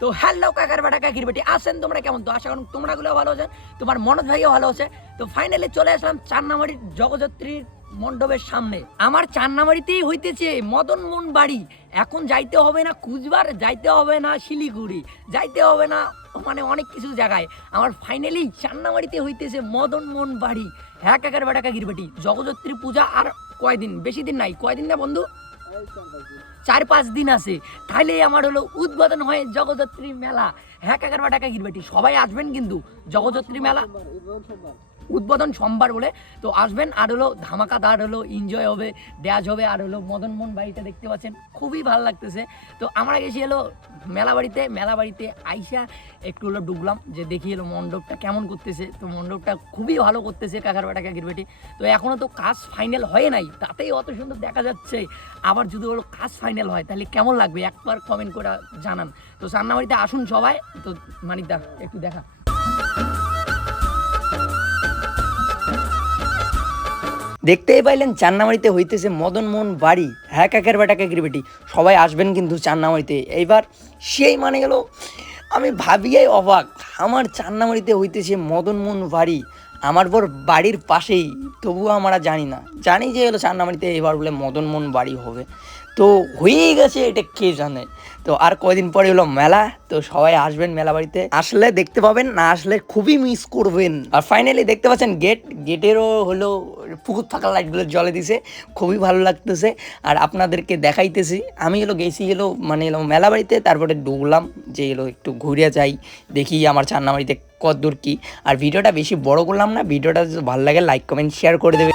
তো হ্যালো কাকার বেটা কাকির বেটি আসেন তোমরা কেমন? তো আশা করুন তোমরা গুলো ভালো আছেন, তোমার মনোজ ভাইও ভালো আছে। তো ফাইনালি চলে আসলাম চান্নামারির জগদ্ধাত্রীর মণ্ডপের সামনে। আমার চান্নামারিতেই হইতেছে মদন মোহন বাড়ি। এখন যাইতে হবে না কুচবিহার, যাইতে হবে না শিলিগুড়ি, যাইতে হবে না মানে অনেক কিছু জায়গায়। আমার ফাইনালি চান্নামারিতে হইতেছে মদন মোহন বাড়ি। হ্যাঁ কাকার বেটা কাকির বেটি, জগদ্ধাত্রী পূজা আর কয়দিন, বেশি দিন নাই, কয়দিন না বন্ধু, 4-5 দিন আছে। তাহলে আমার হলো উদ্বোধন হয় জগদ্ধাত্রী মেলা। হ্যাঁ কাকার বেটা কাকির বেটি, সবাই আসবেন কিন্তু জগদ্ধাত্রী মেলা উদ্বোধন সোমবার বলে। তো আসবেন, আর হলো ধামাকাদার হলো এনজয় হবে, ড্যাশ হবে, আর হলো মদন মোহন বাড়িতে দেখতে পাচ্ছেন খুবই ভালো লাগতেছে। তো আমরা গেছি হলো মেলা বাড়িতে আইসা একটু হলো ঢুকলাম যে দেখি হলো মণ্ডপটা কেমন করতেছে। তো মণ্ডপটা খুবই ভালো করতেছে কাকার বেটা কাকির বেটি। তো এখনও তো কাজ ফাইনাল হয় নাই, তাতেই অত সুন্দর দেখা যাচ্ছে। আবার যদি হলো কাজ ফাইনাল হয় তাহলে কেমন লাগবে একবার কমেন্ট করে জানান। তো চান্নামারিতে আসুন সবাই। তো মানিকদা একটু দেখা। দেখতেই পাইলেন চান্নামারিতে হইতেছে মদন মোহন বাড়ি। হ্যাঁ কাকের বেটা কাকির বেটি, সবাই আসবেন কিন্তু চান্নামারিতে। এইবার সেই মানে গেলো আমি ভাবিয়াই অবাক, আমার চান্নামারিতে হইতেছে মদন মোহন বাড়ি, আমার বর বাড়ির পাশেই। তবুও আমরা জানি যে হলো চান্নামারিতে এবার বলে মদন মোহন বাড়ি হবে। তো হয়েই গেছে, এটা কে জানে। তো আর কয়দিন পরে হলো মেলা, তো সবাই আসবেন মেলা বাড়িতে। আসলে দেখতে পাবেন, না আসলে খুবই মিস করবেন। আর ফাইনালি দেখতে পাচ্ছেন গেটেরও হলো পুকুর ফাঁকা লাইটগুলো জ্বলে দিছে, খুবই ভালো লাগতেছে। আর আপনাদেরকে দেখাইতেছি, আমি হলো গেছি হলো মানে হলো মেলা বাড়িতে, তারপরে ঢুকলাম যে হলো একটু ঘুরে যাই, দেখি আমার চান্নামারিতে কতদূর কি। আর ভিডিওটা বেশি বড় করলাম না, ভিডিওটা যদি ভালো লাগে লাইক কমেন্ট শেয়ার করে দেবে।